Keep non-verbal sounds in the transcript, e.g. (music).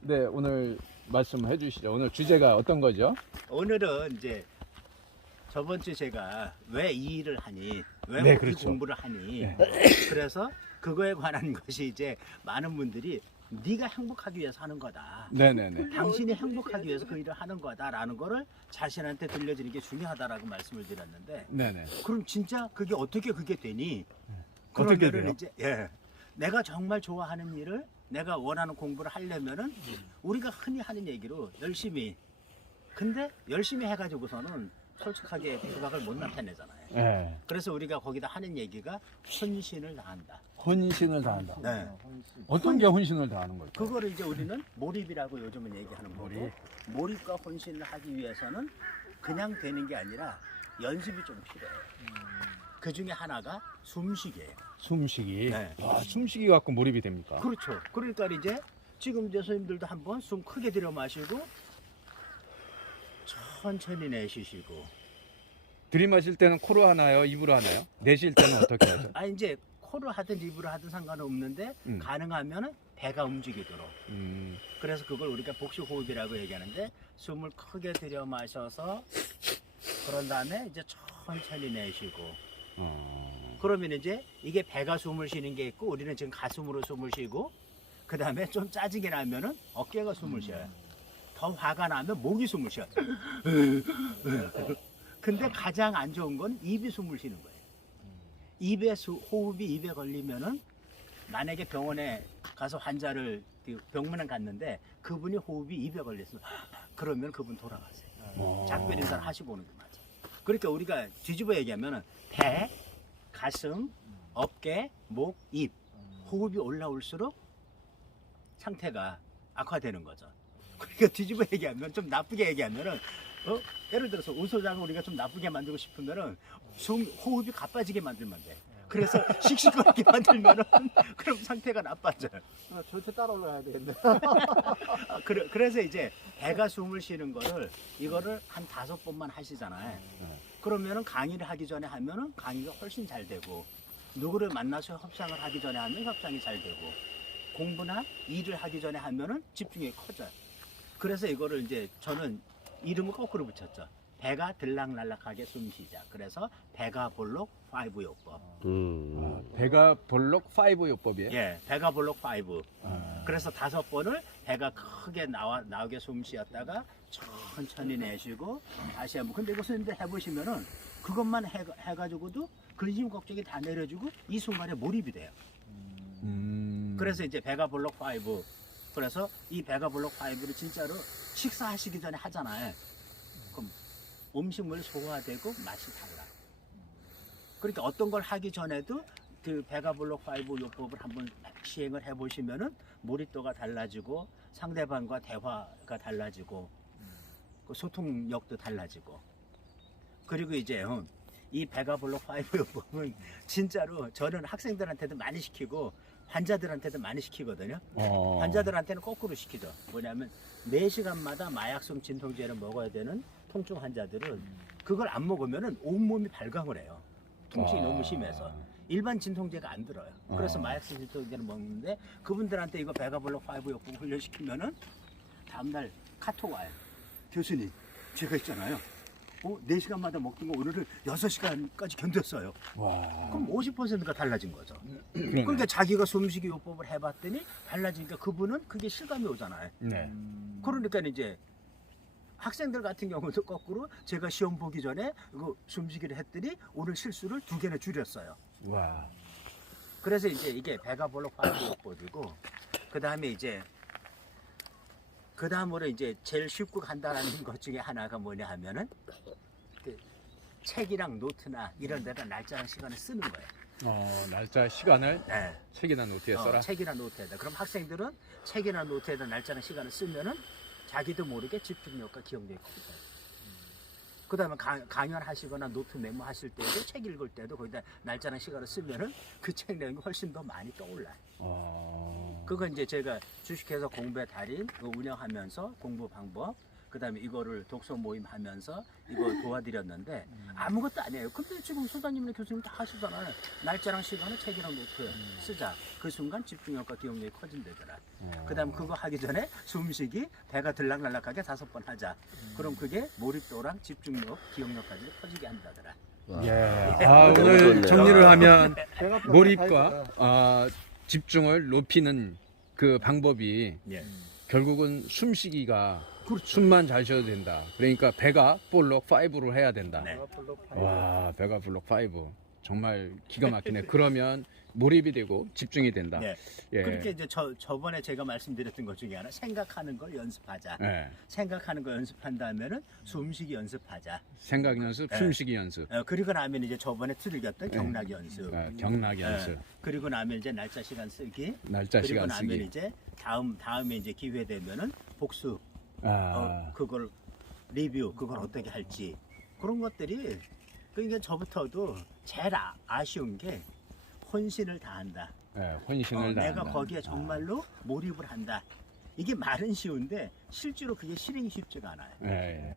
네, 오늘 말씀해 주시죠. 오늘 주제가 어떤 거죠? 오늘은 이제 저번 주 제가 왜 이 일을 하니, 왜 네, 이 그렇죠. 공부를 하니, 네. (coughs) 그래서 그거에 관한 (laughs) 것이 이제 많은 분들이 네가 행복하기 위해서 하는 거다. 네네네. 당신이 행복하기 위해서 그 일을 하는 거다라는 거를 자신한테 들려주는 게 중요하다라고 말씀을 드렸는데 네네. 그럼 진짜 그게 어떻게 그게 되니? 어떻게 그러면은 돼요? 이제 예. 내가 정말 좋아하는 일을 내가 원하는 공부를 하려면은 우리가 흔히 하는 얘기로 열심히 근데 열심히 해가지고서는 솔직하게 부각을 못 나타내잖아요. 네. 그래서 우리가 거기다 하는 얘기가 헌신을 다한다. 혼신을 다한다. 네. 어떤 게 혼신을 다하는 거죠? 그거를 이제 우리는 몰입이라고 요즘은 얘기하는 거고 몰입. 몰입과 혼신을 하기 위해서는 그냥 되는 게 아니라 연습이 좀 필요해요. 그 중에 하나가 숨쉬기예요. 숨쉬기. 네. 와, 숨쉬기 갖고 몰입이 됩니까? 그렇죠. 그러니까 이제 지금 이제 선생님들도 한번 숨 크게 들여 마시고 천천히 내쉬시고 들이마실 때는 코로 하나요? 입으로 하나요? 내쉴 때는 어떻게 하죠? 아 이제 코로 하든 입으로 하든 상관은 없는데 음. 가능하면은 배가 움직이도록 음, 그래서 그걸 우리가 복식 호흡이라고 얘기하는데 숨을 크게 들여 마셔서 그런 다음에 이제 천천히 내쉬고 어, 그러면 이제 이게 배가 숨을 쉬는 게 있고 우리는 지금 가슴으로 숨을 쉬고 그 다음에 좀 짜증이 나면은 어깨가 숨을 쉬어요. 더 화가 나면 목이 숨을 쉬어요. 근데 가장 안 좋은 건 입이 숨을 쉬는 거예요. 입에 수- 호흡이 입에 걸리면은 만약에 병원에 가서 환자를 그 병문안 갔는데 그분이 호흡이 입에 걸렸어. 그러면 그분 돌아가세요. 어. 작별 인사를 하시고 오는 게 맞아. 그러니까 우리가 뒤집어 얘기하면 배, 가슴, 어깨, 목, 입 호흡이 올라올수록 상태가 악화되는 거죠. 그러니까 뒤집어 얘기하면 좀 나쁘게 얘기하면은 어? 예를 들어서 우소장을 우리가 좀 나쁘게 만들고 싶으면은 숨 호흡이 가빠지게 만들면 돼. 그래서 (laughs) 씩씩거리게 만들면은 (laughs) 그럼 상태가 나빠져요. 아, 절대 따라 올라가야 되겠네. 아, 그래, 그래서 이제 배가 숨을 쉬는 거를 이거를 한 다섯 번만 하시잖아요. 네. 그러면은 강의를 하기 전에 하면은 강의가 훨씬 잘 되고 누구를 만나서 협상을 하기 전에 하면 협상이 잘 되고 공부나 일을 하기 전에 하면은 집중이 커져요. 그래서 이거를 이제 저는 이름을 거꾸로 붙였죠. 배가 들락날락하게 숨 쉬자. 그래서 배가 볼록 파이브 요법. 아, 배가 볼록 5 요법이에요? 예, 배가 볼록 파이브. 아, 그래서 다섯 번을 배가 크게 나와 나오게 숨 쉬었다가 천천히 내쉬고 다시 한번. 근데 선생님들 해보시면은 그것만 해, 해가지고도 근심 걱정이 다 내려주고 이 순간에 몰입이 돼요. 음. 그래서 이제 배가 볼록 파이브. 그래서 이 배가 볼록 파이브를 진짜로 식사하시기 전에 하잖아요. 음식물 소화되고 맛이 달라. 그러니까 어떤 걸 하기 전에도 그 배가 볼록 파이브 요법을 한번 시행을 해보시면은 몰입도가 달라지고 상대방과 대화가 달라지고 그 소통력도 달라지고 그리고 이제 어, 이 배가 볼록 파이브 (laughs) 요법은 진짜로 저는 학생들한테도 많이 시키고 환자들한테도 많이 시키거든요. 어. 환자들한테는 거꾸로 시키죠. 뭐냐면 4시간마다 마약성 진통제를 먹어야 되는 통증 환자들은 그걸 안 먹으면은 온몸이 발광을 해요. 통증이 아. 너무 심해서. 일반 진통제가 안 들어요. 그래서 어. 마약성 진통제를 먹는데 그분들한테 이거 베가블록 5 요법 훈련시키면은 다음날 카톡 와요. 교수님, 제가 있잖아요. 어, 4시간마다 먹던 거 오늘은 6시간까지 견뎠어요. 와. 그럼 50%가 달라진 거죠. 그러네. 그러니까 자기가 숨쉬기 요법을 해봤더니 달라지니까 그분은 그게 실감이 오잖아요. 네. 그러니까 이제 학생들 같은 경우도 거꾸로 제가 시험 보기 전에 이거 숨쉬기를 했더니 오늘 실수를 두 개나 줄였어요. 와. 그래서 이제 이게 배가 볼록 요법이고 그 다음에 이제 그 다음으로 이제 제일 쉽고 간단한 것 중에 하나가 뭐냐 하면은 그 책이랑 노트나 이런 데다 날짜랑 시간을 쓰는 거예요. 어, 날짜 시간을 네. 책이나 노트에 써라. 어, 책이나 노트에다. 그럼 학생들은 책이나 노트에다 날짜나 시간을 쓰면은 자기도 모르게 집중력과 기억력이 커져요. 그 다음에 강연 하시거나 노트 메모 하실 때도 책 읽을 때도 거기다 날짜나 시간을 쓰면은 그 책 내용이 훨씬 더 많이 떠올라요. 어. 그건 이제 제가 주식회사 공부의 달인 운영하면서 공부 방법 그다음에 이거를 독서 모임 하면서 이거 도와드렸는데 아무것도 아니에요. 근데 지금 소장님이나 교수님 다 하시잖아요. 날짜랑 시간을 책이랑 노트에 쓰자. 그 순간 집중력과 기억력이 커진다더라. 어. 그다음 그거 하기 전에 숨쉬기 배가 들락날락하게 다섯 번 하자. 그럼 그게 몰입도랑 집중력, 기억력까지 커지게 한다더라. 예. 아, 너무 오늘. 정리를 하면 (laughs) 몰입과 아, 집중을 높이는 그 방법이 예. 결국은 숨쉬기가 그렇죠. 숨만 잘 쉬어도 된다. 그러니까 배가 볼록 5로 해야 된다. 네. 와, 배가 블록 5. 정말 기가 막히네. (laughs) 그러면 몰입이 되고 집중이 된다. 네. 예. 그렇게 이제 저 저번에 제가 말씀드렸던 것 중에 하나 생각하는 걸 연습하자. 예. 생각하는 거 연습한다면은 숨쉬기 연습하자. 생각 연습, 네. 숨쉬기 연습, 어, 그리고 나면 이제 저번에 틀렸던 네. 경락 연습. 아, 경락 연습, 예. 그리고 나면 이제 날짜 시간 쓰기. 날짜 그리고 시간 나면 쓰기. 이제 다음 다음에 이제 기회 되면은 복수. 아, 어, 그걸 리뷰 그걸 어떻게 할지 그런 것들이 그러니까 저부터도 제일 아, 아쉬운 게 혼신을 다한다. 예, 혼신을 어, 다한다. 내가 거기에 정말로 몰입을 한다. 이게 말은 쉬운데 실제로 그게 실행이 쉽지가 않아요. 아, 예, 예.